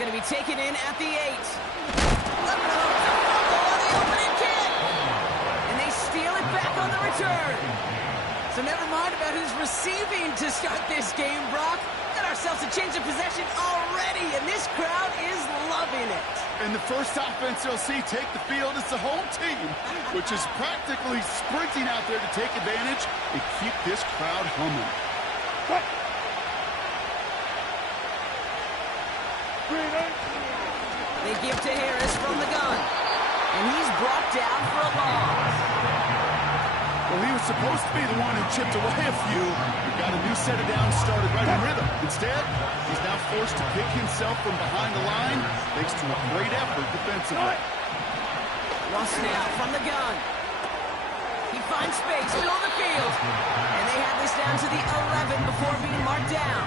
going to be taken in at the 8. And they steal it back on the return. So never mind about who's receiving to start this game, Brock. Got ourselves a change of possession already, and this crowd is loving it. And the first offense you'll see take the field is the home team, which is practically sprinting out there to take advantage and keep this crowd humming. What? They give to Harris from the gun, and he's brought down for a loss. Well, he was supposed to be the one who chipped away a few. He got a new set of downs started right in rhythm. Instead, he's now forced to pick himself from behind the line thanks to a great effort defensively. Russ now from the gun. He finds space, middle of the field. And they have this down to the 11 before being marked down.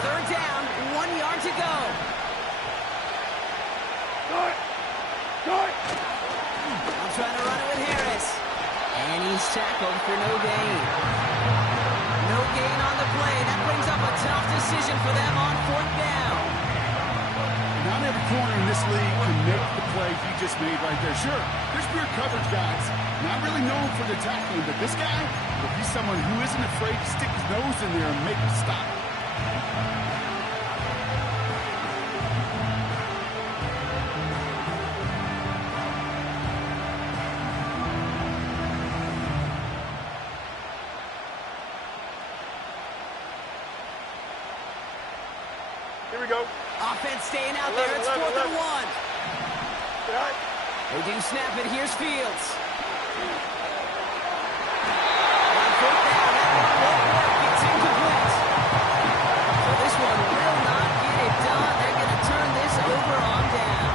Third down, 1 yard to go. I'm trying to run it with Harris. And he's tackled for no gain. No gain on the play. That brings up a tough decision for them on 4th down. Not every corner in this league can make the play he just made right there. Sure, there's pure coverage guys. Not really known for the tackling, but this guy, if he's someone who isn't afraid to stick his nose in there and make a stop. Here we go. Offense staying out there. It's 4th and 1. Right. They do snap it. Here's Fields. On 4th down, that one won't work. It's incomplete. So this one will not get it done. They're going to turn this over on down.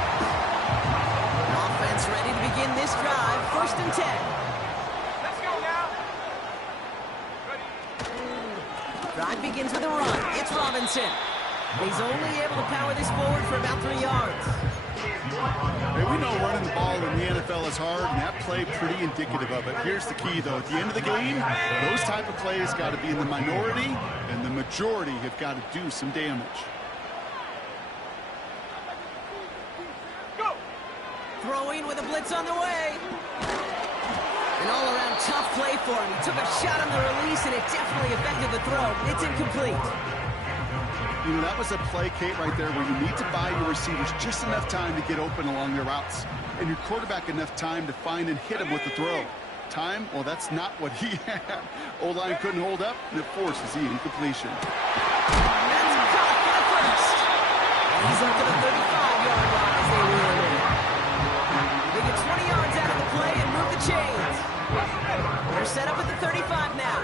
Offense ready to begin this drive. 1st and 10. Let's go now. Ready. Drive begins with a run. It's Robinson. He's only able to power this forward for about 3 yards. Hey, we know running the ball in the NFL is hard, and that play pretty indicative of it. Here's the key, though. At the end of the game, those type of plays got to be in the minority, and the majority have got to do some damage. Go. Throwing with a blitz on the way. An all-around tough play for him. He took a shot on the release, and it definitely affected the throw. It's incomplete. You know, that was a play, Kate, right there where you need to buy your receivers just enough time to get open along their routes, and your quarterback enough time to find and hit him with the throw. Time? Well, that's not what he had. O-line couldn't hold up, and it forces the incompletion. That's caught for the first. And he's up to the 35-yard line as they reel it in. They get 20 yards out of the play and move the chains. They're set up at the 35 now.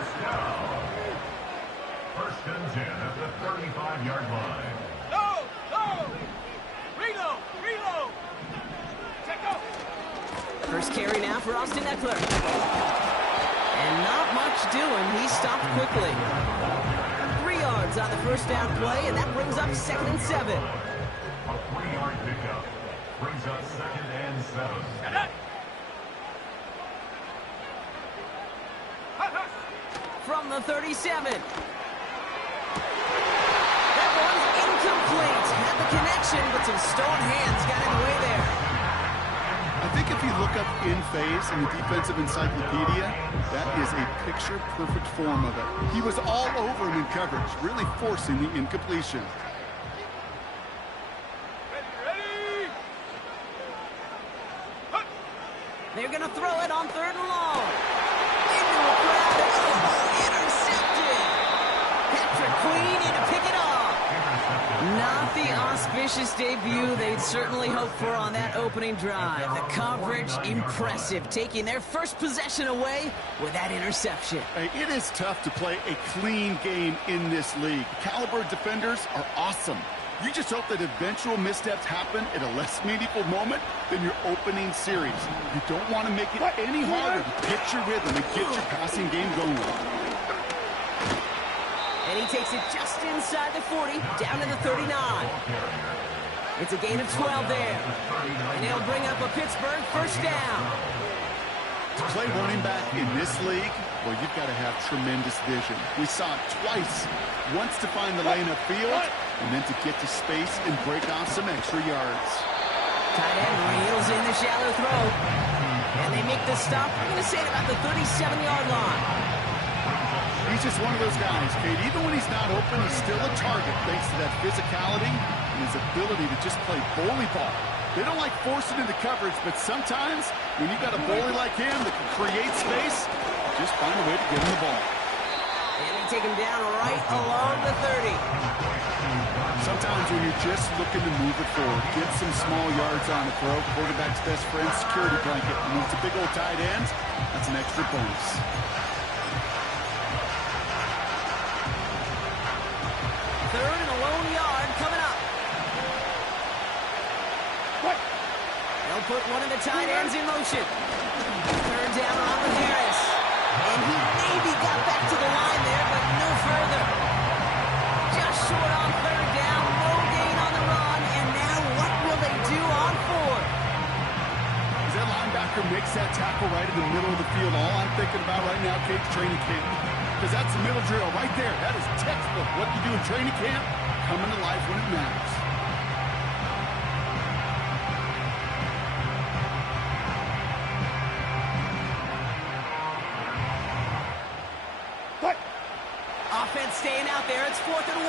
1st and 10 at the 35-yard line. No. Reload. Check go. First carry now for Austin Eckler. And not much doing. He stopped quickly. 3 yards on the 1st down play, and that brings up 2nd and 7. A 3-yard pickup brings up 2nd and 7. From the 37. That one's incomplete. Had the connection, but some stone hands got in the way there. I think if you look up in phase in the defensive encyclopedia, that is a picture-perfect form of it. He was all over him in coverage, really forcing the incompletion. Ready. They're going to throw it on 3rd and long. Into the crowd. Oh, intercepted. Patrick Queen in to pick it off. Not the auspicious debut they'd certainly hoped for on that opening drive. The coverage, impressive, taking their first possession away with that interception. Hey, it is tough to play a clean game in this league. Caliber defenders are awesome. You just hope that eventual missteps happen at a less meaningful moment than your opening series. You don't want to make it any harder to get your rhythm and get your passing game going. And he takes it just inside the 40, down to the 39. It's a gain of 12 there. And it'll bring up a Pittsburgh first down. To play running back in this league, well, you've got to have tremendous vision. We saw it twice. Once to find the lane upfield, and then to get to space and break off some extra yards. Tight end reels in the shallow throw. And they make the stop, I'm going to say at about the 37-yard line. He's just one of those guys, Kate. Even when he's not open, he's still a target thanks to that physicality and his ability to just play bully ball. They don't like forcing into coverage, but sometimes when you got a bully like him that can create space, just find a way to get him the ball. And they take him down right along the 30. Sometimes when you're just looking to move it forward, get some small yards on the throw, quarterback's best friend, security blanket. And when it's a big old tight end, that's an extra bonus. Third and a lone yard coming up. They'll put one of the tight ends in motion. Third down on with Harris. And he maybe got back to the line there, but no further. Just short on third down, no gain on the run, and now what will they do on fourth? As that linebacker makes that tackle right in the middle of the field, all I'm thinking about right now, Kate's training camp. Because that's the middle drill right there. That is textbook. What you do in training camp, coming to life when it matters. Offense staying out there. It's 4th and 1.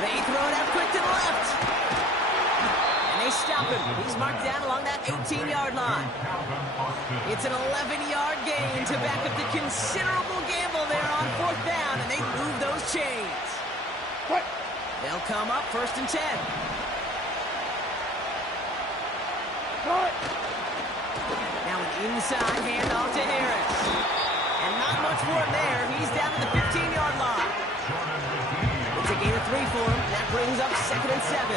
They throw it out quick to the left. And they stop him. He's marked down along that 18-yard line. It's an 11-yard gain to back up the considerable gamble there on 4th down, and they move those chains. They'll come up 1st and 10. Now an inside handoff to Harris. And not much for him there. He's down to the 15-yard line. It's a gain of 3 for him. That brings up 2nd and 7.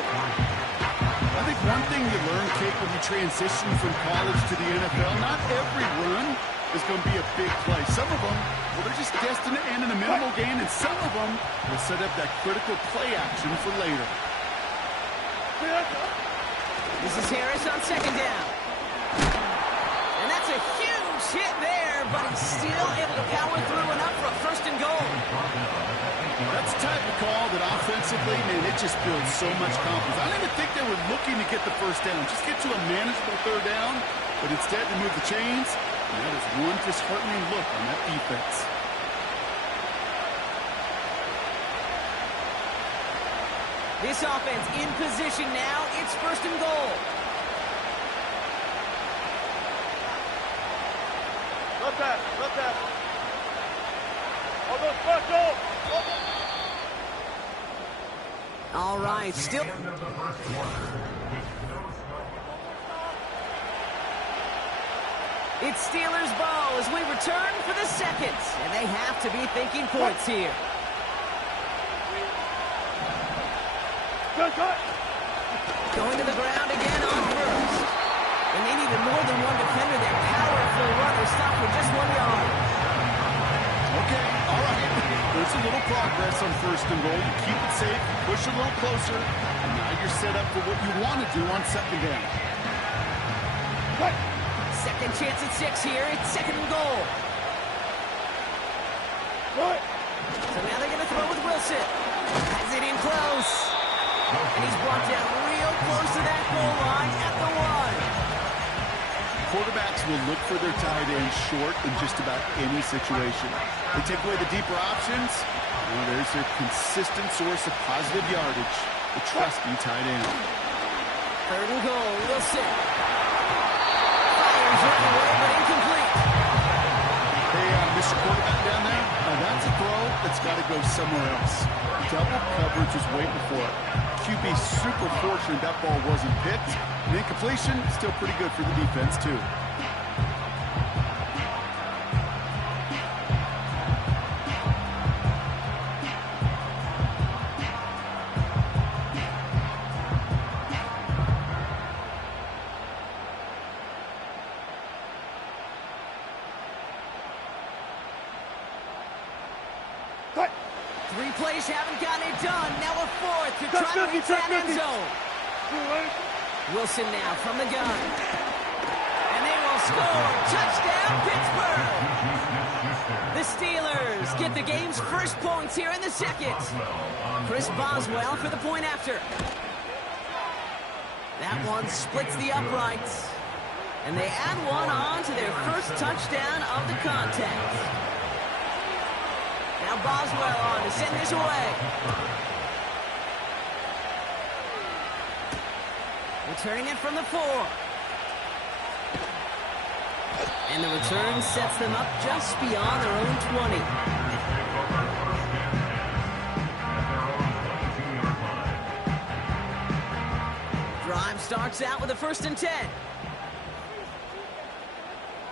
I think one thing you learn, Kate, when you transition from college to the NFL, not every run is going to be a big play. Some of them, well, they're just destined to end in a minimal gain, and some of them will set up that critical play action for later. This is Harris on 2nd down. And that's a huge hit there, but he's still able to power through enough for a 1st and goal. That's the type of call that offensively, man, it just builds so much confidence. I don't even think they were looking to get the 1st down. Just get to a manageable 3rd down, but instead they move the chains. And that is one disheartening look on that defense. This offense in position now. It's 1st and goal. Left that. All those special. All right, still. It's Steelers ball as we return for the 2nd. And they have to be thinking points here. Going to the ground again on 1st. And they needed more than one defender there. Powerful runner stopped for just 1 yard. Okay, all right. There's a little progress on 1st and goal. You keep it safe, push a little closer, and now you're set up for what you want to do on 2nd down. Second chance at 6 here. It's 2nd and goal. So now they're going to throw with Wilson. Has it in close. And he's brought down real close to that goal line at the 1. Quarterbacks will look for their tight end short in just about any situation. They take away the deeper options. Well, there's their consistent source of positive yardage. The trusty tight end. 3rd and goal. Wilson. Fires right away, but incomplete. Hey, Mr. Quarterback down there, that's a throw that's got to go somewhere else. Double coverage is waiting for it. QB super fortunate that ball wasn't picked. And incompletion, still pretty good for the defense, too. Three plays haven't gotten it done. Now a fourth to try to reach that end zone. Wilson now from the gun. And they will score. Touchdown, Pittsburgh. The Steelers get the game's first points here in the second. Chris Boswell for the point after. That one splits the uprights. And they add one on to their first touchdown of the contest. Now Boswell on to send this away. Returning it from the 4. And the return sets them up just beyond their own 20. Drive starts out with a 1st and 10.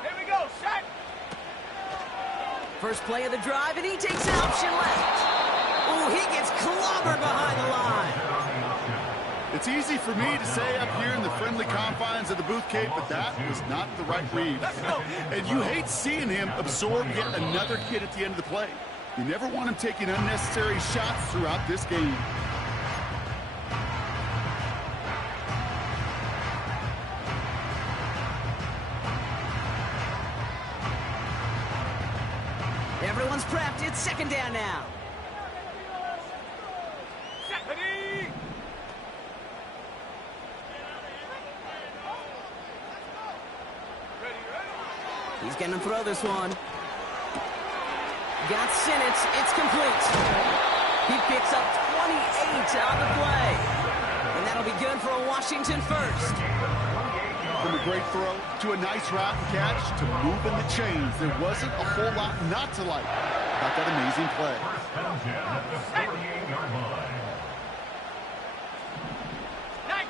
Here we go, set. First play of the drive, and he takes an option left. Oh, he gets clobbered behind the line. It's easy for me to say up here in the friendly confines of the booth, Kate, but that was not the right read. And you hate seeing him absorb yet another hit at the end of the play. You never want him taking unnecessary shots throughout this game. Everyone's prepped. It's 2nd down now. Ready. He's going to throw this one. Got Sinnott. It's complete. He picks up 28 on the play. And that'll be good for a Washington first. From a great throw to a nice route and catch to moving the chains, there wasn't a whole lot not to like about that amazing play. First and 10 at the 38-yard line.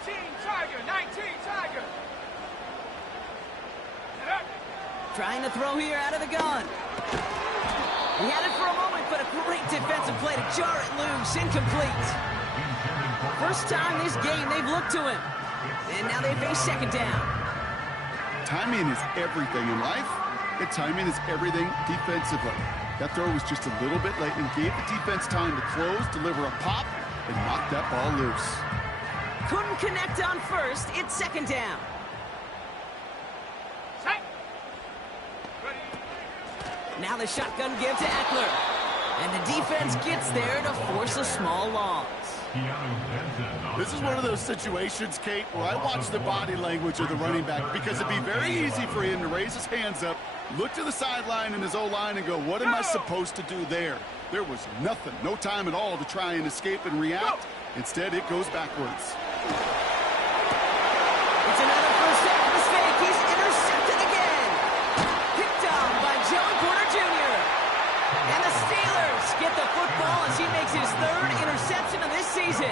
19 Tiger, 19 Tiger. Trying to throw here out of the gun. He had it for a moment, but a great defensive play to jar it loose. Incomplete. First time this game they've looked to him. And now they face 2nd down. Timing is everything in life, and timing is everything defensively. That throw was just a little bit late and gave the defense time to close, deliver a pop, and knock that ball loose. Couldn't connect on first. It's 2nd down. Set. Ready. Now the shotgun give to Eckler. And the defense gets there to force a small loss. This is one of those situations, Kate, where I watch the body language of the running back because it'd be very easy for him to raise his hands up, look to the sideline in his O-line and go, what am I supposed to do there? There was nothing, no time at all to try and escape and react. Instead, it goes backwards. It's another first down mistake. He's intercepted again. Picked up by Joey Porter Jr. And the Steelers get the football as he makes his 3rd interception of this season.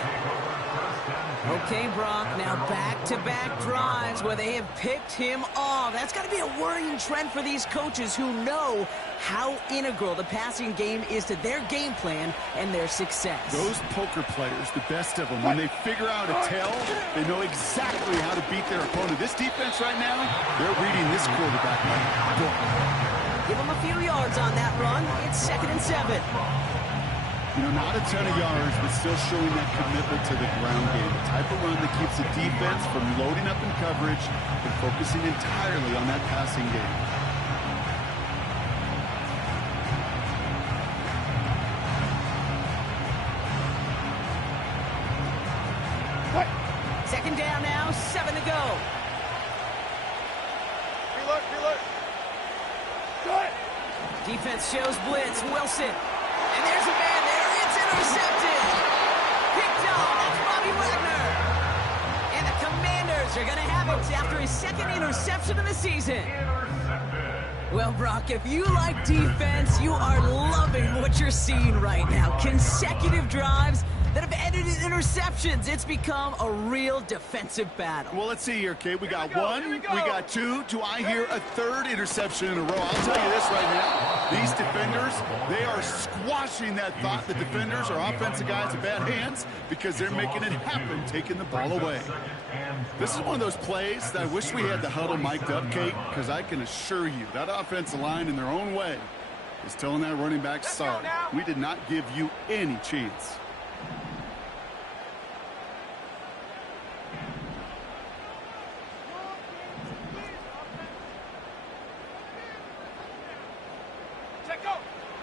Okay, Brock, now back-to-back drives where they have picked him off. That's got to be a worrying trend for these coaches who know how integral the passing game is to their game plan and their success. Those poker players, the best of them, when they figure out a tell, they know exactly how to beat their opponent. This defense right now, they're reading this quarterback like a book. Give him a few yards on that run. It's 2nd and 7. You know, not a ton of yards, but still showing that commitment to the ground game. The type of run that keeps the defense from loading up in coverage and focusing entirely on that passing game. What? 2nd down now, 7 to go. Reload, reload. Good. Defense shows blitz. Wilson. And there's a man there. It's intercepted. Picked off. That's Bobby Wagner. And the Commanders are going to have it after his 2nd interception of the season. Well, Brock, if you like defense, you are loving what you're seeing right now. Consecutive drives that have ended in interceptions. It's become a real defensive battle. Well, let's see here, Kate. We got one, we got 2. Do I hear a 3rd interception in a row? I'll tell you this right now. These defenders, they are squashing that thought the defenders or offensive guys in bad hands because they're making it happen, taking the ball away. This is one of those plays that I wish we had the huddle mic'd up, Kate, because I can assure you that offensive line in their own way He's telling that running back, sorry, we did not give you any chance.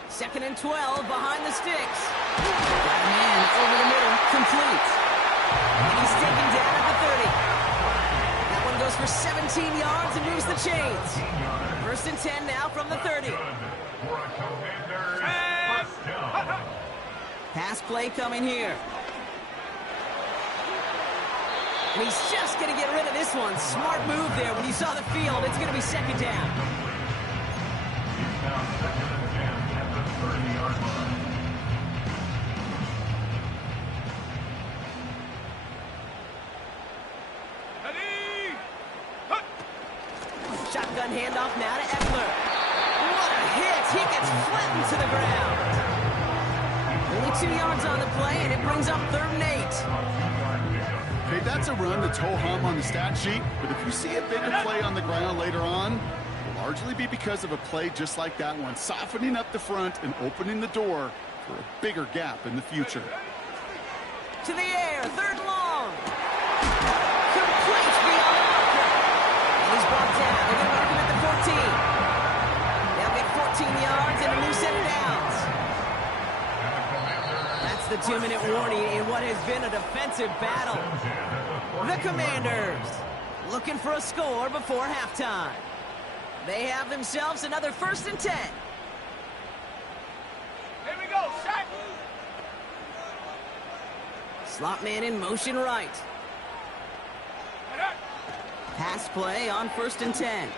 Second and 12 behind the sticks. Got a man over the middle, complete. And he's taken down at the 30. That one goes for 17 yards and moves the chains. First and 10 now from the 30. Pass play coming here. And he's just going to get rid of this one. Smart move there. When you saw the field, it's going to be second down. Shotgun handoff now to Eckler. What a hit! He gets flattened to the ground. Only 2 yards on the play, and it brings up 3rd and 8. Okay, that's a run that's ho-hum on the stat sheet, but if you see a bigger play on the ground later on, it'll largely be because of a play just like that one, softening up the front and opening the door for a bigger gap in the future. To the air, 3rd and long. Complete beyond the marker. And he's brought down. They're going to mark him at the 14. They'll get 14 yards and a new set of downs. That's the 2-minute warning in what has been a defensive battle. The Commanders looking for a score before halftime. They have themselves another 1st and 10. Here we go, shot. Slot man in motion right. Pass play on 1st and 10.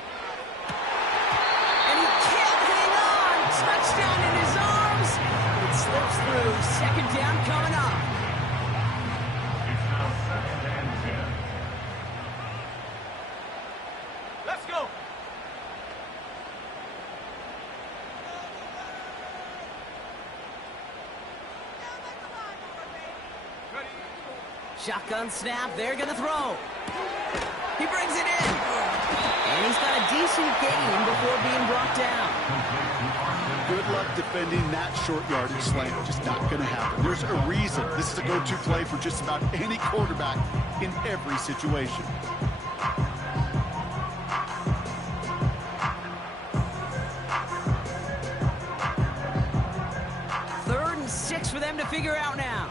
And he can't hang on. Touchdown in his arms. It slips through. Second down coming up. It's now 2nd and 10. Let's go. Shotgun snap. They're going to throw. He brings it in. And he's got a decent gain before being brought down. Good luck defending that short yardage slant. Just not going to happen. There's a reason this is a go-to play for just about any quarterback in every situation. Third and 6 for them to figure out now.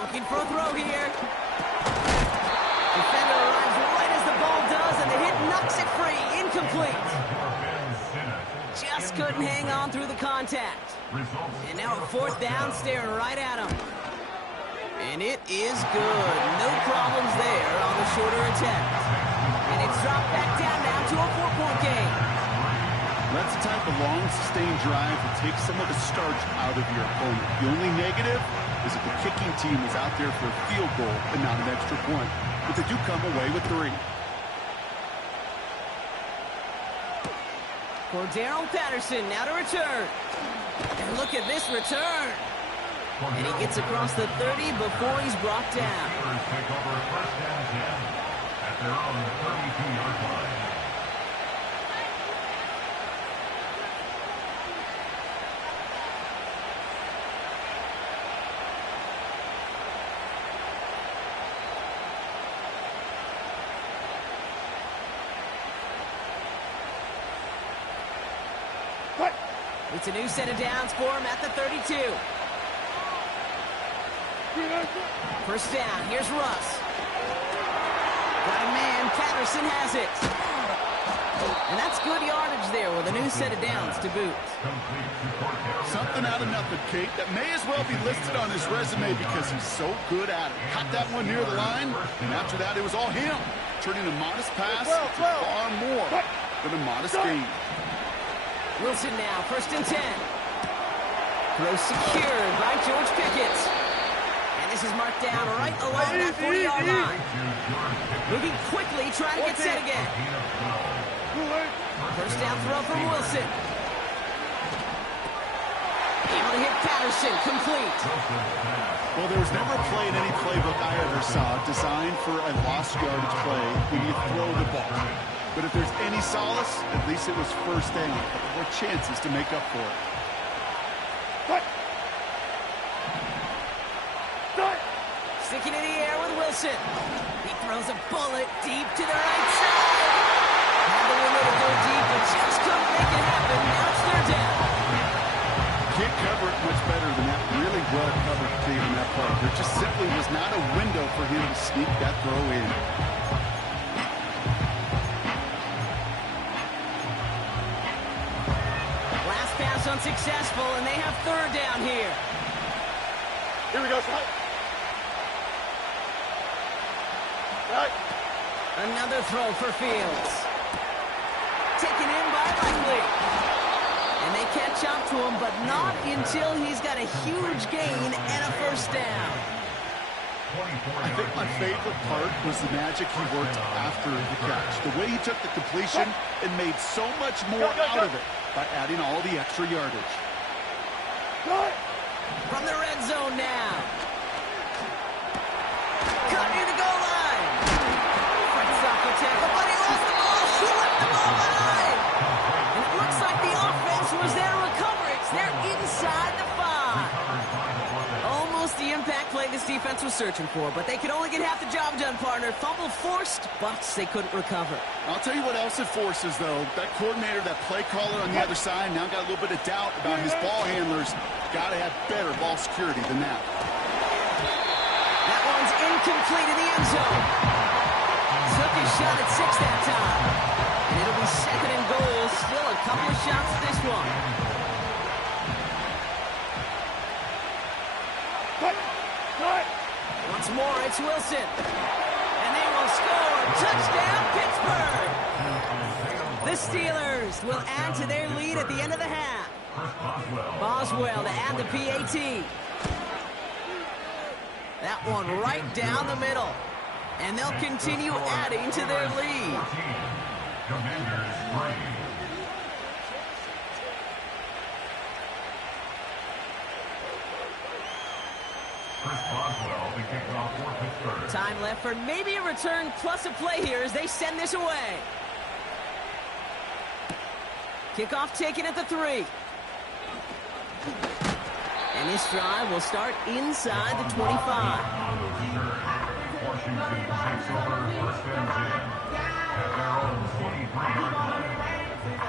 Looking for a throw here. Defender arrives right as the ball does, and the hit knocks it free. Incomplete. Just couldn't hang on through the contact. And now a 4th down, staring right at him. And it is good. No problems there on the shorter attempt. And it's dropped back down now to a 4-point game. That's the type of long, sustained drive that takes some of the starch out of your opponent. The only negative is that the kicking team is out there for a field goal and not an extra point. But they do come away with 3. Cordero Patterson now to return. And look at this return. And he gets across the 30 before he's brought down. Take over 1st and 10 at their own 32-yard line. It's a new set of downs for him at the 32. First down, here's Russ. Got a man, Patterson has it. And that's good yardage there with a new set of downs to boot. Something out of nothing, Kate, that may as well be listed on his resume because he's so good at it. Caught that one near the line, and after that it was all him, turning a modest pass to far more than a modest gain. Wilson now, 1st and 10. Throw secured by George Pickett. And this is marked down right along that 40-yard line. Moving quickly, trying to get set again. First down throw from Wilson. Able to hit Patterson, complete. Well, there was never a play in any playbook I ever saw designed for a lost yardage play when you throw the ball. But if there's any solace, at least it was first down. More chances to make up for it. Sticking in the air with Wilson. He throws a bullet deep to the right side. Had the window to go deep, but just couldn't make it happen. Now it's third down. Can't cover it much better than that. Really well covered team in that play. There just simply was not a window for him to sneak that throw in. Last pass unsuccessful, and they have third down here. Here we go, son. Right. Another throw for Fields. Taken in by Likely. And they catch up to him, but not until he's got a huge gain and a first down. I think my favorite part was the magic he worked after the catch. The way he took the completion and made so much more out of it by adding all the extra yardage. From the red zone now. Cut near the goal line. Fights off the tackle, but he lost the ball. He left the ball behind. And it looks like the offense was there to recover it. They're inside the 5. Almost the impact play this defense was searching for, but they could only get half the job done, partner. Fumble forced, but they couldn't recover. I'll tell you what else it forces, though. That coordinator, that play caller on the other side, now got a little bit of doubt about his ball handlers. Got to have better ball security than that. That one's incomplete in the end zone. Took his shot at 6 that time. And it'll be second and goal. Still a couple of shots at this one. Once more, it's Wilson. And they will score. Touchdown, Pittsburgh. The Steelers will add to their lead at the end of the half. Boswell to add the PAT. That one right down the middle. And they'll continue adding to their lead. Time left for maybe a return plus a play here as they send this away. Kickoff taken at the 3. And this drive will start inside the 25.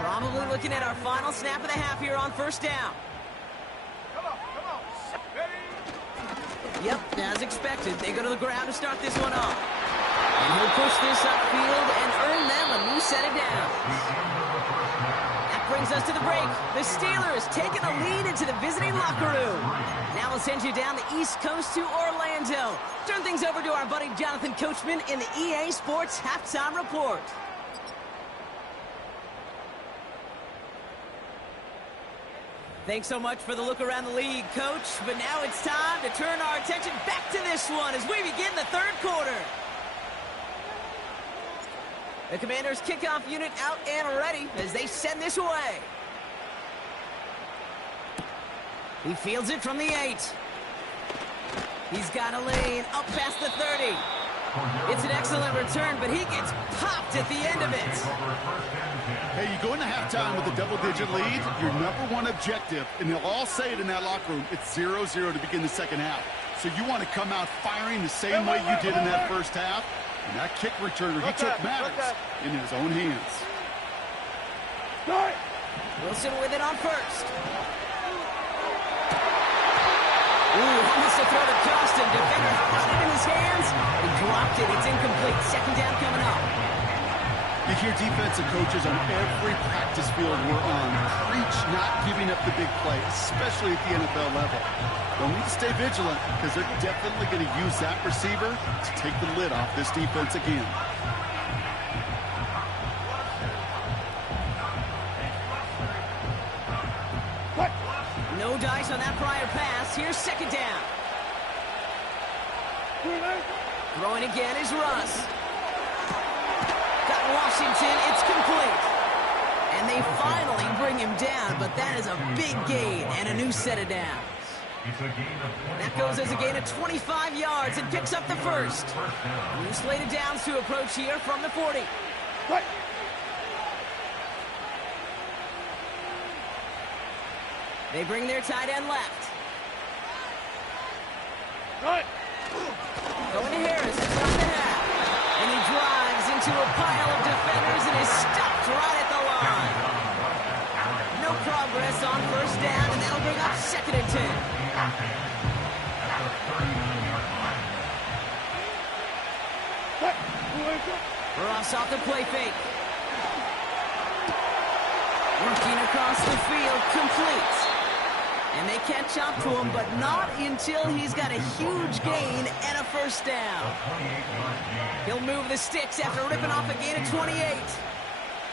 Probably looking at our final snap of the half here on first down. Come on. Ready? Yep, as expected, they go to the ground to start this one off. And he'll push this upfield and earn them a new set of downs. That brings us to the break. The Steelers taking a lead into the visiting locker room. Now we'll send you down the East Coast to Orlando. Turn things over to our buddy Jonathan Coachman in the EA Sports Halftime Report. Thanks so much for the look around the league, Coach. But now it's time to turn our attention back to this one as we begin the third quarter. The Commanders' kickoff unit out and ready as they send this away. He fields it from the 8. He's got a lane up past the 30. It's an excellent return, but he gets popped at the end of it. Hey, you go into halftime with a double-digit lead, your number one objective, and they'll all say it in that locker room, it's 0-0 to begin the second half. So you want to come out firing the same way you did in that first half. And that kick returner, he took matters in his own hands. Wilson with it on first. Ooh, he missed a throw to Costin. Defender got it in his hands. He dropped it. It's incomplete. Second down coming up. You hear defensive coaches on every practice field we're on preach not giving up the big play, especially at the NFL level. They'll need to stay vigilant because they're definitely going to use that receiver to take the lid off this defense again. No dice on that prior pass. Here's second down. Throwing again is Russ. Got Washington. It's complete. And they finally bring him down, but that is a big gain and a new set of downs. It's a gain of 25 That goes as a gain of yards. 25 yards and picks up the first. New slated downs to approach here from the 40. Right. They bring their tight end left. Right. Going to Harris to start the half. And he drives into a pile of defenders and is stopped right at the line. No progress on first down, and that'll bring up 2nd and 10. Right. Ross off the play fake. Working across the field, complete. And they catch up to him, but not until he's got a huge gain and a first down. He'll move the sticks after ripping off a gain of 28.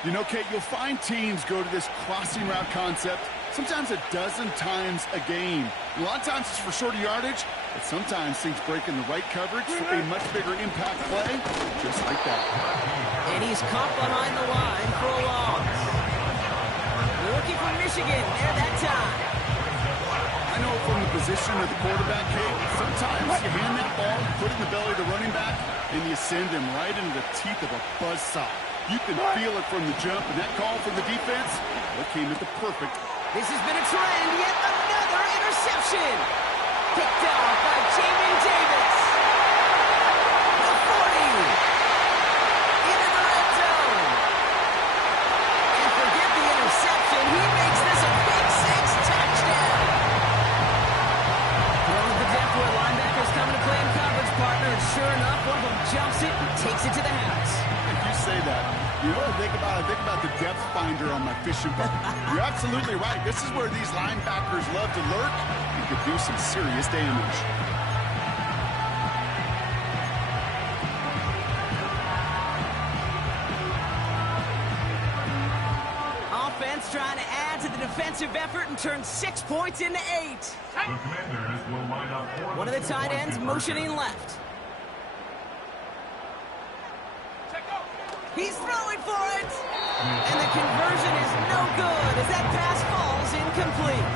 You know, Kate, you'll find teams go to this crossing route concept sometimes a dozen times a game. A lot of times it's for shorter yardage, but sometimes things break in the right coverage for a much bigger impact play, just like that. And he's caught behind the line for a loss. Rookie from Michigan, there that time. I know from the position of the quarterback, Kate, sometimes you hand that ball, put it in the belly of the running back, and you send him right into the teeth of a buzzsaw. You can feel it from the jump, and that call from the defense, that came at the perfect. This has been a trend, yet another interception. Picked off by Jamin Davis. The 40. Into the red zone. And forget the interception, he makes this a big 6 touchdown. Throwing the depth where linebackers coming to play in coverage, partner, and sure enough, one of them jumps it and takes it to the house. If you say that, you know what I think about? I think about the depth finder on my fishing boat. You're absolutely right. This is where these linebackers love to lurk and could do some serious damage. Offense trying to add to the defensive effort and turn 6 points into 8. The Commanders will line up for One of the tight ends motioning left. He's throwing for it! And the conversion is no good as that pass falls incomplete.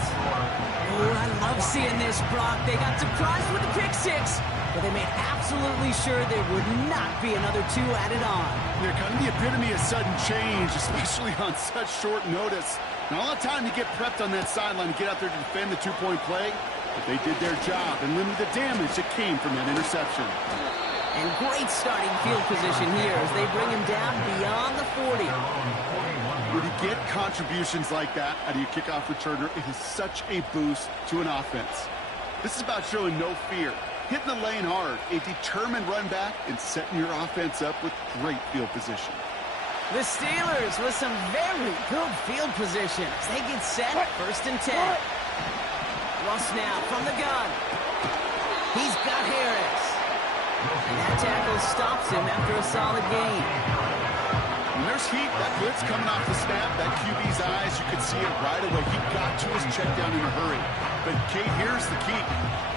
Oh, I love seeing this, Brock. They got surprised with the pick 6, but they made absolutely sure there would not be another 2 added on. They're kind of the epitome of sudden change, especially on such short notice. Not a lot of time to get prepped on that sideline to get out there to defend the 2-point play, but they did their job and limited the damage that came from that interception. And great starting field position here as they bring him down beyond the 40. When you get contributions like that out of your kickoff returner, it is such a boost to an offense. This is about showing no fear, hitting the lane hard, a determined run back, and setting your offense up with great field position. The Steelers with some very good field position as they get set, 1st and 10. Russ now from the gun. He's got Harris. And that tackle stops him after a solid gain. When there's heat, that blitz coming off the snap, that QB's eyes, you could see it right away. He got to his check down in a hurry. But, Kate, here's the key.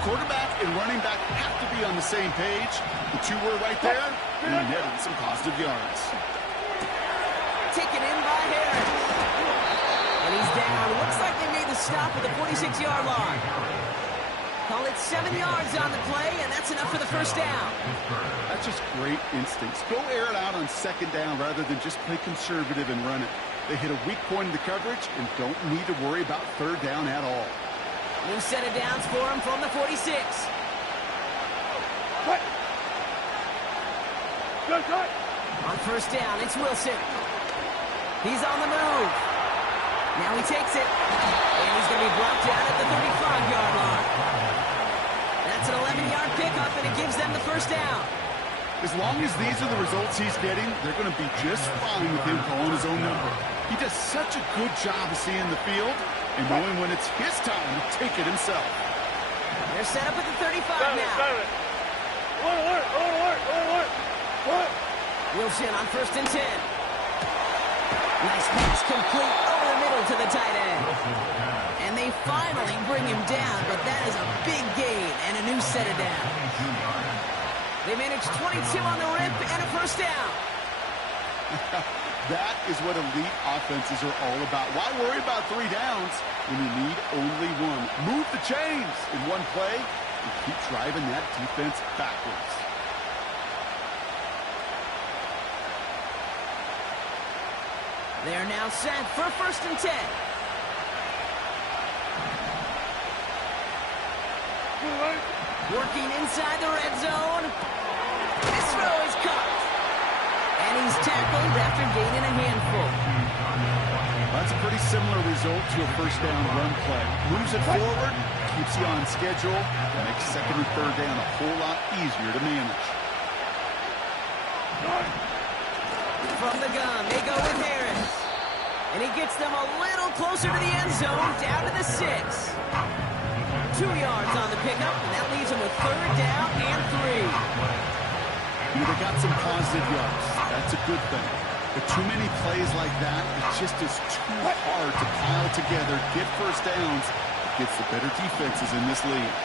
Quarterback and running back have to be on the same page. The 2 were right there, and he netted some positive yards. Taken in by Harris. And he's down. Looks like they made the stop at the 46-yard line. Call it 7 yards on the play, and that's enough for the first down. That's just great instincts. Go air it out on 2nd down rather than just play conservative and run it. They hit a weak point in the coverage and don't need to worry about 3rd down at all. New set of downs for him from the 46. Right. Good, good. On 1st down, it's Wilson. He's on the move. Now he takes it. And he's going to be brought down at the 35-yard line. That's an 11-yard pickup, and it gives them the first down. As long as these are the results he's getting, they're going to be just fine with him calling his own number. He does such a good job of seeing the field and knowing when it's his time to take it himself. They're set up at the 35 now. Alert. Wilson on 1st and 10. Nice pass complete over the middle to the tight end. And they finally bring him down, but that is a big gain and a new set of downs. They managed 22 on the rip and a first down. That is what elite offenses are all about. Why worry about 3 downs when you need only 1? Move the chains in one play and keep driving that defense backwards. They're now set for 1st and 10. Working inside the red zone. This throw is caught. And he's tackled after gaining a handful. That's a pretty similar result to a 1st down run play. Moves it forward, keeps you on schedule, makes 2nd and 3rd down a whole lot easier to manage. From the gun, they go with Harris. And he gets them a little closer to the end zone, down to the 6. 2 yards on the pickup, and that leaves them with 3rd down and 3. They got some positive yards. That's a good thing. But too many plays like that, it just is too hard to pile together, get 1st downs against the better defenses in this league.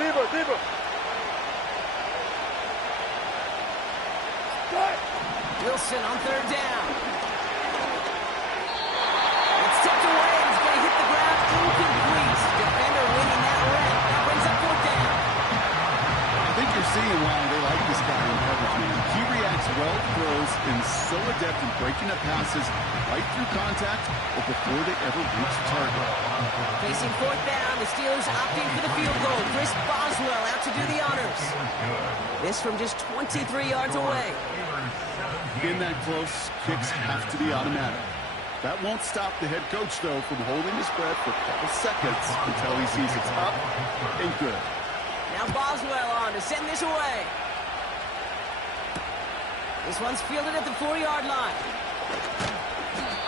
Deeper. Wilson on 3rd down. It's tipped away. He's going to hit the ground incomplete. Defender winning that rep. That brings up 4th down. I think you're seeing why they like this guy in coverage, man. He reacts well to throws and so adept in breaking up passes right through contact or before they ever reach the target. Facing 4th down, the Steelers opting for the field goal. Chris Boswell out to do the honors. This from just 23 yards away. Being that close, kicks have to be automatic. That won't stop the head coach, though, from holding his breath for a couple seconds until he sees it's up and good. Now Boswell on to send this away. This one's fielded at the 4-yard line.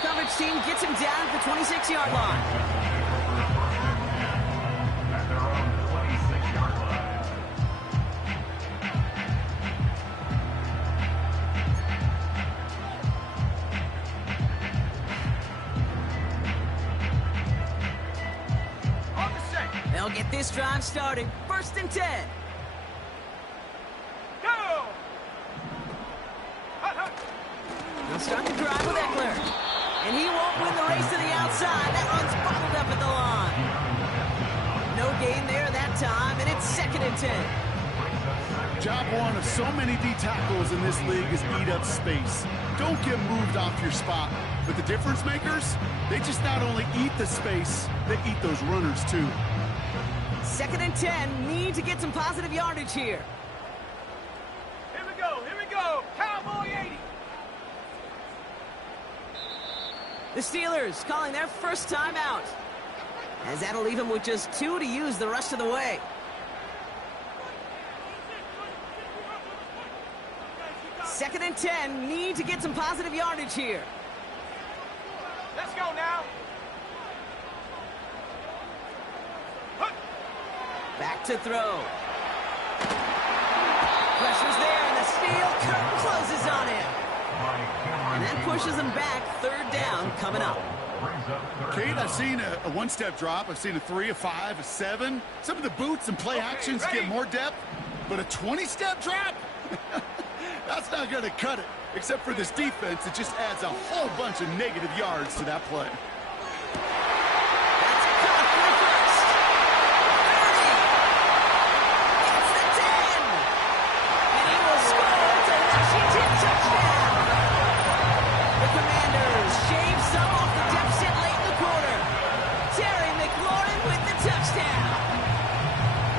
Coverage team gets him down at the 26-yard line. At their own 26-yard line. They'll get this drive started. 1st and 10. Go! They'll start the drive with Eckler. And he won't win the race to the outside. That one's bottled up at the line. No gain there that time, and it's 2nd and 10. Job one of so many D tackles in this league is eat up space. Don't get moved off your spot. But the difference makers, they just not only eat the space, they eat those runners too. 2nd and 10. Need to get some positive yardage here. Here we go. Cowboy 80. The Steelers calling their first time out, as that'll leave them with just 2 to use the rest of the way. 2nd and 10. Need to get some positive yardage here. Let's go now. Back to throw. Pressure's there, and the steel curtain closes on him. And that pushes him back. 3rd down coming up. Kate, I've seen a 1-step drop. I've seen a 3, a 5, a 7. Some of the boots and play actions get more depth, but a 20-step drop? That's not going to cut it. Except for this defense, it just adds a whole bunch of negative yards to that play. That's caught for the first. 30. It's the 10. And he will score. It's a Washington touchdown. The Commanders shave some off the deficit late in the quarter. Terry McLaurin with the touchdown.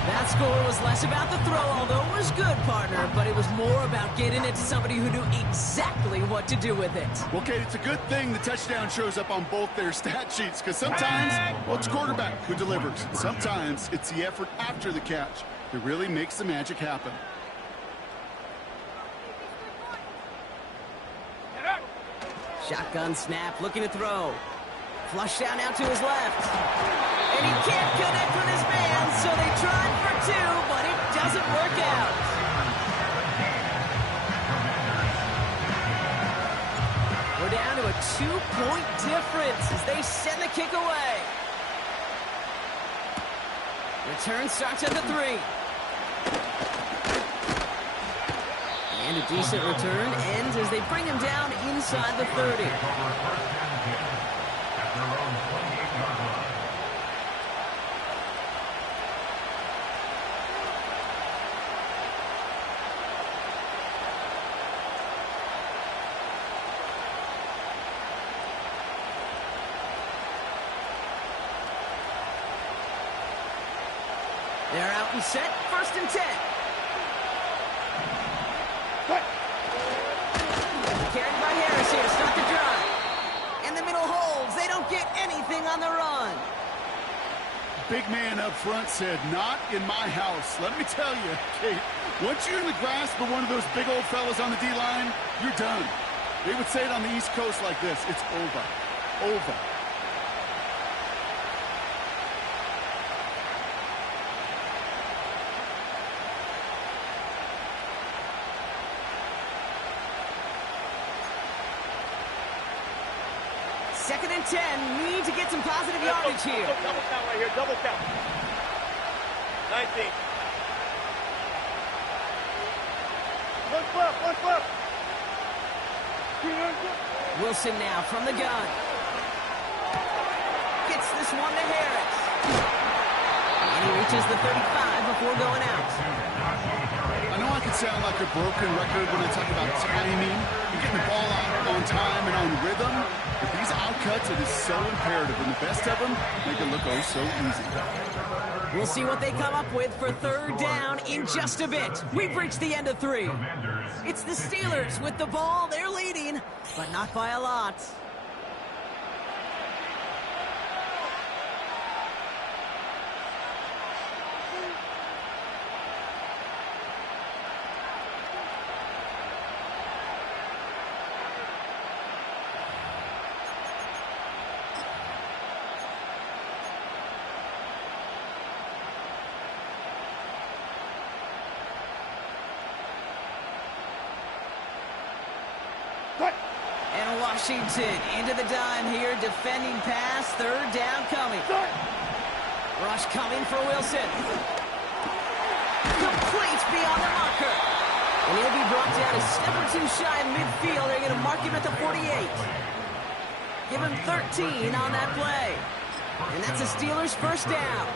That score was less about the throw, although it was good, partner, but it was more about getting it to somebody who knew exactly what to do with it. Well, Kate, it's a good thing the touchdown shows up on both their stat sheets, because sometimes, well, it's quarterback who delivers. Sometimes it's the effort after the catch that really makes the magic happen. Shotgun snap, looking to throw. Flush down out to his left. And he can't connect with his man, so they tried for 2, but it doesn't work out. We're down to a 2-point difference as they send the kick away. Return starts at the 3. And a decent return ends as they bring him down inside the 30. They're out and set, 1st and 10. Carried by Harris here to start the drive. And the middle holds. They don't get anything on the run. Big man up front said, not in my house. Let me tell you, Kate, once you're in the grasp of one of those big old fellas on the D-line, you're done. They would say it on the East Coast like this. It's over. Over. Second and 10. Need to get some positive yardage here. Double count right here. Double count. 19. One flip. Wilson now from the gun. Gets this one to Harris. And he reaches the 35 before going out. I know I can sound like a broken record when I talk about timing and getting the ball out on time and on rhythm, but these outcuts, it is so imperative, and the best of them make it look oh so easy. We'll see what they come up with for 3rd down in just a bit. We've reached the end of 3. It's the Steelers with the ball. They're leading, but not by a lot. And Washington into the dime here, defending pass, 3rd down coming. Rush coming for Wilson. Complete beyond the marker. And he'll be brought down a step or two shy of midfield. They're going to mark him at the 48. Give him 13 on that play. And that's a Steelers 1st down.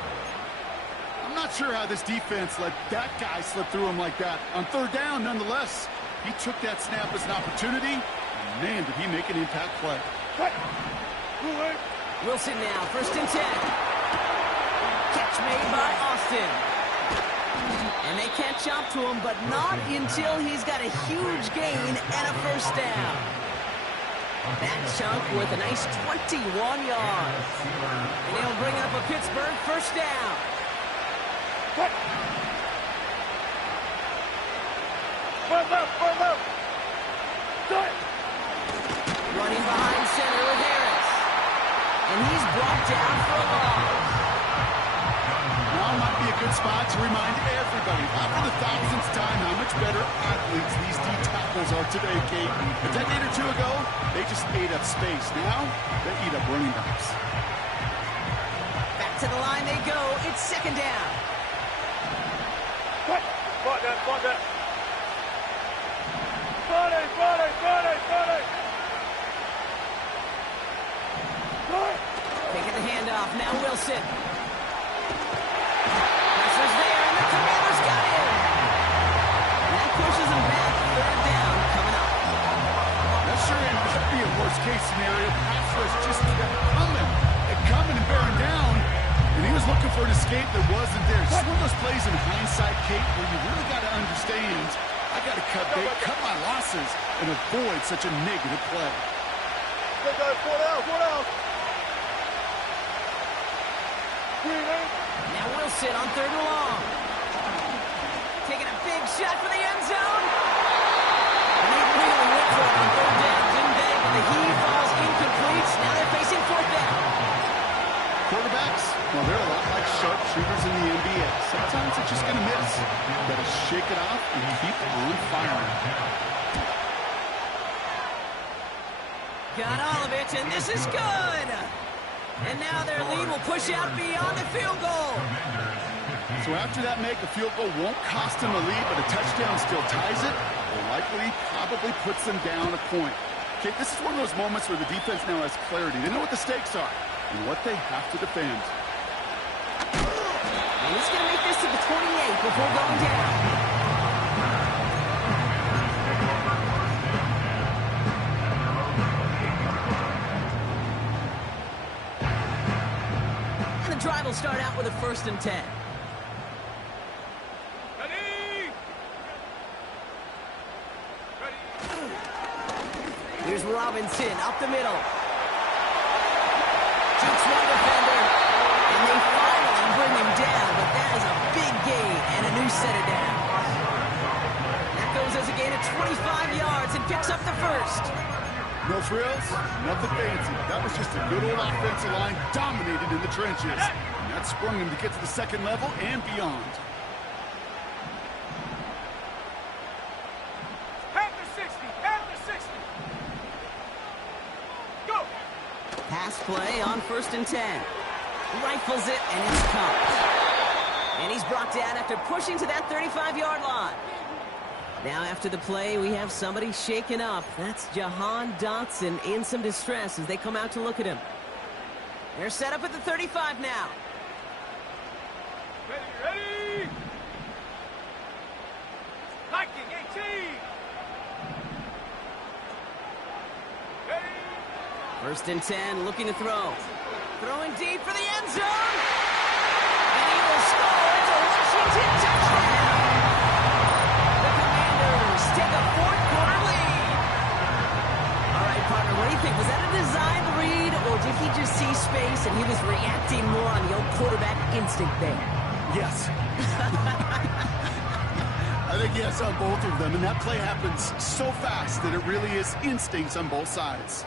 I'm not sure how this defense let that guy slip through him like that. On 3rd down, nonetheless, he took that snap as an opportunity. Man, did he make an impact play. Wilson now, 1st and 10. Catch made by Austin. And they catch up to him, but not until he's got a huge gain and a 1st down. That chunk with a nice 21 yards. And he'll bring up a Pittsburgh 1st down. Running behind center with Harris. And he's brought down for a loss. Now might be a good spot to remind everybody, for the 1000th time, how much better athletes these D tackles are today, Kate. A decade or two ago, they just ate up space. Now, they eat up running backs. Back to the line they go. It's 2nd down. Spot that. Taking the handoff. Now Wilson. Pressure's there, and the Commanders got him. And that pushes him back. 3rd down coming up. That sure could be a worst-case scenario. Pass rush just kept coming and bearing down. And he was looking for an escape that wasn't there. Just one of those plays in hindsight, Kate, where you really got to understand, I got to cut my losses and avoid such a negative play. Now Wilson on 3rd and long. Taking a big shot for the end zone. And they really went for it on 3rd down, didn't they? But the heave falls incomplete. Now they're facing 4th down. Quarterbacks, well, they're a lot like sharpshooters in the NBA. Sometimes it's just going to miss. You got to shake it off and keep on firing. Got all of it, and this is good. And now their lead will push out beyond the field goal. So after that make, a field goal won't cost them a lead, but a touchdown still ties it. will likely probably puts them down a point. Okay, this is one of those moments where the defense now has clarity. They know what the stakes are and what they have to defend. And he's going to make this to the 28 before going down. And the drive will start out with a 1st and 10. Here's Robinson up the middle. Jukes one defender, and they finally bring him down, but that is a big gain and a new set of downs. That goes as a gain of 25 yards and picks up the 1st. No frills, nothing fancy. That was just a good old offensive line dominated in the trenches. And that sprung him to get to the 2nd level and beyond. Pass play on 1st and 10. Rifles it, and it's caught. And he's brought down after pushing to that 35-yard line. Now after the play, we have somebody shaken up. That's Jahan Dotson in some distress as they come out to look at him. They're set up at the 35 now. Ready! Hiking 18! Ready! 1st and 10, looking to throw. Throwing deep for the end zone. And he will score. It's a Washington touchdown. The Commanders take a 4th quarter lead. All right, partner, what do you think? Was that a designed read, or did he just see space and he was reacting more on the old quarterback instinct there? Yes. I think yes on both of them, and that play happens so fast that it really is instincts on both sides.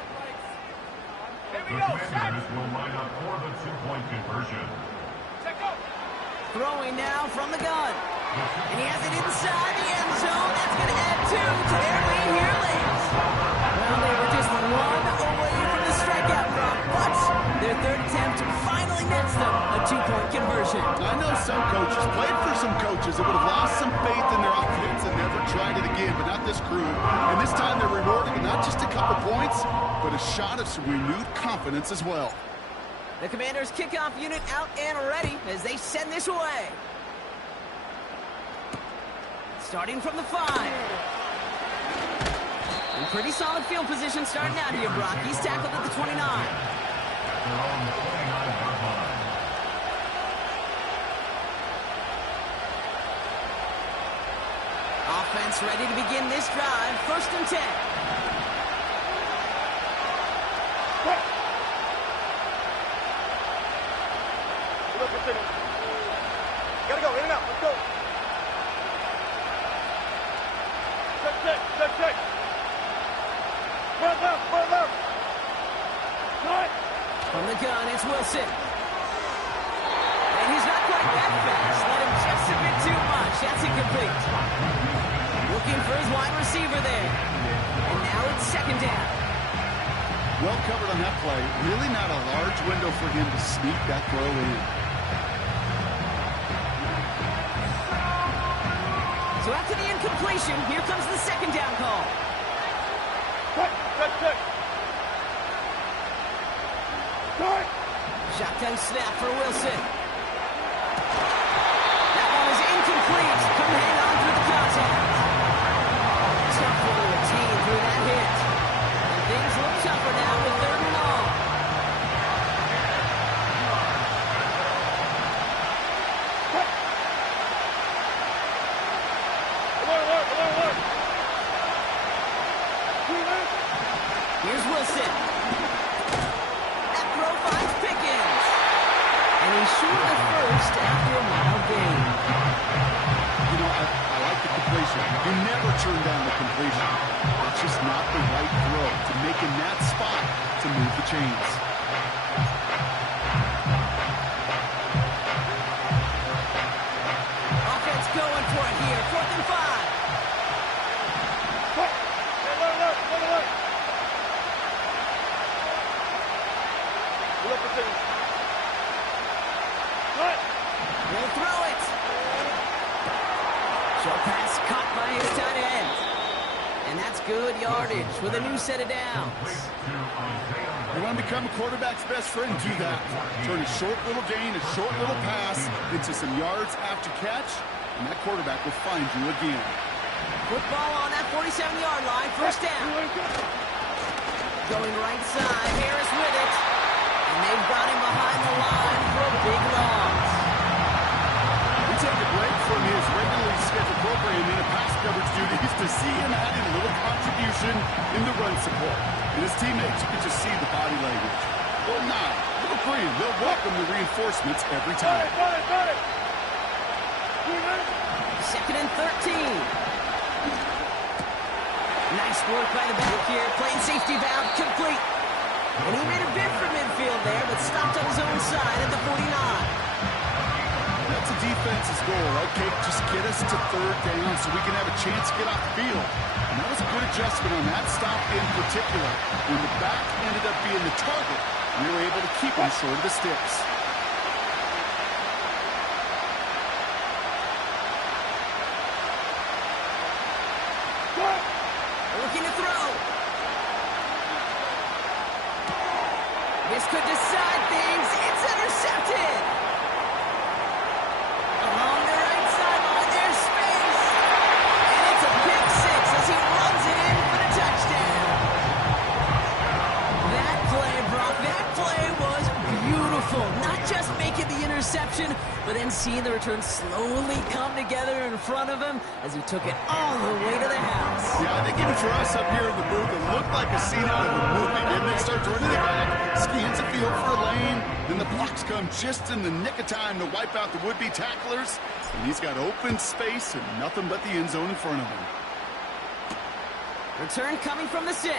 The Commanders will line up for the 2-point conversion. Throwing now from the gun. And he has it inside the end zone. That's going to add 2 to their lead here late. Well, they were just 1 away from the strikeout drop, but their 3rd attempt finally nets them a 2-point conversion. I know some coaches, played for some coaches that would have lost some faith in their offense and never tried it again, but not this crew. And this time they're rewarded with not just a couple points, but a shot of some renewed confidence as well. The Commanders' kickoff unit out and ready as they send this away. Starting from the 5. In pretty solid field position starting out here, Brock. He's tackled at the 29. They're on the 29-yard line. Offense ready to begin this drive. 1st and 10. Gotta go, in and out, let's go. Check. Run left. Right. From the gun, it's Wilson. And he's not quite that fast. Let him just a bit too much. That's incomplete. Looking for his wide receiver there. And now it's 2nd down. Well covered on that play. Really not a large window for him to sneak that throw in. So after the incompletion, here comes the 2nd down call. Check. Shotgun snap for Wilson. That one is incomplete. Couldn't hang on through the contact. Tough one to retain through that hit. And things look tougher now with 3rd and long. Alert. Here's Wilson. That throw finds Pickens. And he's short of 1st after a mild gain. You know, I like the completion. You never turn down the completion. It's just not the right throw to make in that spot to move the chains. Offense going for it here. 4th and 5. We'll throw it. Short pass caught by his tight end. And that's good yardage with a new set of downs. You want to become a quarterback's best friend? Do that. Turn a short little gain, a short little pass into some yards after catch, and that quarterback will find you again. Football on that 47-yard line, first down. Going right side, Harris with it. And they've got him behind the line for a big loss. We take a break from his regularly scheduled program in pass coverage duties to see him add in a little contribution in the run support. And his teammates, you can just see the body language. They'll nod, they'll grin, they'll welcome the reinforcements every time. Second and 13. Nice work by the back here. Playing safety valve complete. And he made a bid for midfield there, but stopped on his own side at the 49. That's a defense's goal. Okay, just get us to third down so we can have a chance to get off the field. And that was a good adjustment on that stop in particular. When the back ended up being the target, we were able to keep him short of the sticks. Looking to throw. This could decide things. It's intercepted. Along the right sideline, there's space. And it's a pick six as he runs it in for the touchdown. That play, Brock, that play was beautiful. Not just making the interception, but then seeing the return slowly come together in front of him as he took it all the way to the house. Yeah, I think even for us up here in the booth, it looked like a scene out of a movie. Didn't they start running the back, scans the field for a lane, then the blocks come just in the nick of time to wipe out the would-be tacklers, and he's got open space and nothing but the end zone in front of him. Return coming from the 6.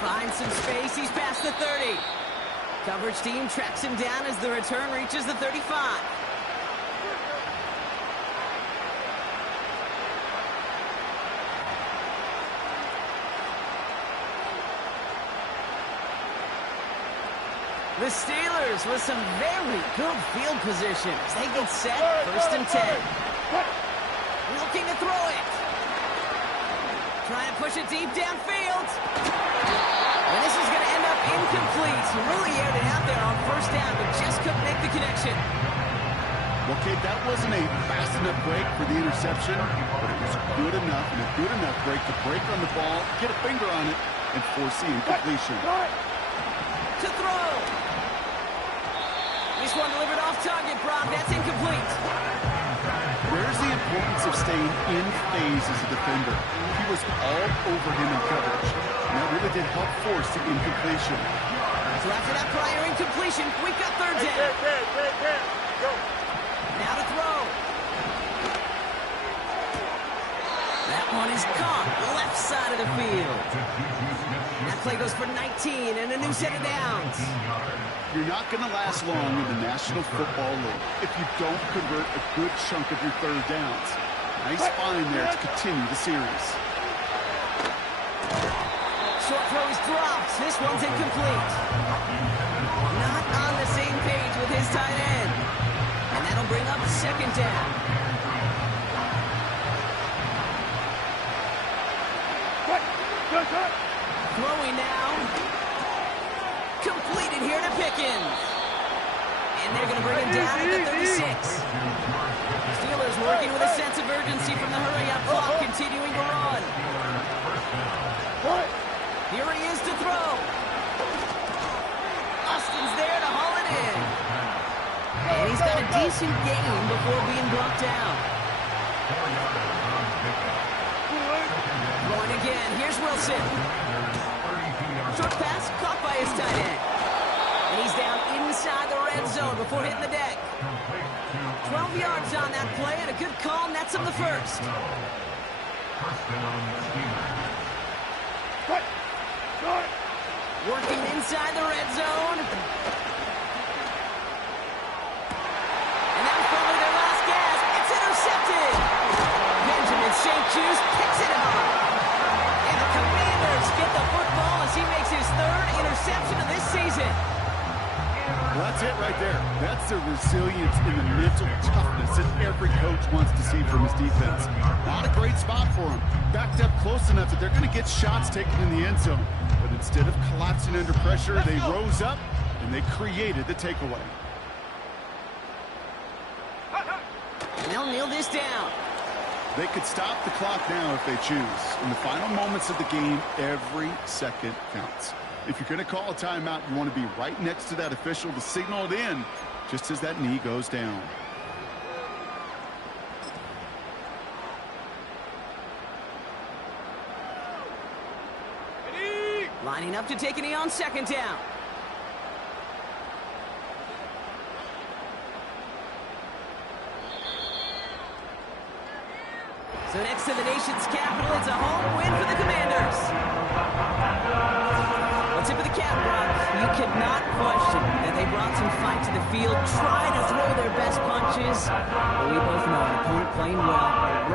Finds some space. He's past the 30. Coverage team tracks him down as the return reaches the 35. The Steelers with some very good field positions. They get set, first and 10. Looking to throw it. Trying to push it deep downfield. And this is going to end up incomplete. He really aired it out there on first down, but just couldn't make the connection. Well, Kate, that wasn't a fast enough break for the interception, but it was good enough and a good enough break to break on the ball, get a finger on it, and force the incompletion. To throw. This one delivered off target, Brock. That's incomplete. Where's the importance of staying in phase as a defender? He was all over him in coverage, and that really did help force the incompletion. So after that prior incompletion, we've got third down. Go. Now to throw. That one is caught, left side of the field. That play goes for 19 and a new set of downs. You're not going to last long in the National Football League if you don't convert a good chunk of your third downs. Nice find there to continue the series. Short throw is dropped. This one's incomplete. Not on the same page with his tight end. And that'll bring up a second down. Throwing now. Completed here to Pickens. And they're going to bring him down at the 36. Steelers working with a sense of urgency from the hurry-up clock, continuing to run. Here he is to throw. Austin's there to haul it in. And he's got a decent gain before being brought down. Going again. Here's Wilson. Short pass caught by his tight end. And he's down inside the red zone before hitting the deck. 12 yards on that play and a good call nets him the first. Working inside the red zone. And that was probably their last gasp. It's intercepted. Benjamin St. Juice picks it up. And the Commanders get the football as he makes his third interception of this season. Well, that's it right there. That's the resilience and the mental toughness that every coach wants to see from his defense. Not a great spot for him. Backed up close enough that they're going to get shots taken in the end zone. But instead of collapsing under pressure, they rose up and they created the takeaway. And they'll kneel this down. They could stop the clock now if they choose. In the final moments of the game, every second counts. If you're going to call a timeout, you want to be right next to that official to signal it in just as that knee goes down. Lining up to take a knee on second down. So next to the nation's capital, it's a home win for the Commanders. Well, tip of the cap, Brock. You cannot question that they brought some fight to the field, tried to throw their best punches. But we both know an opponent playing well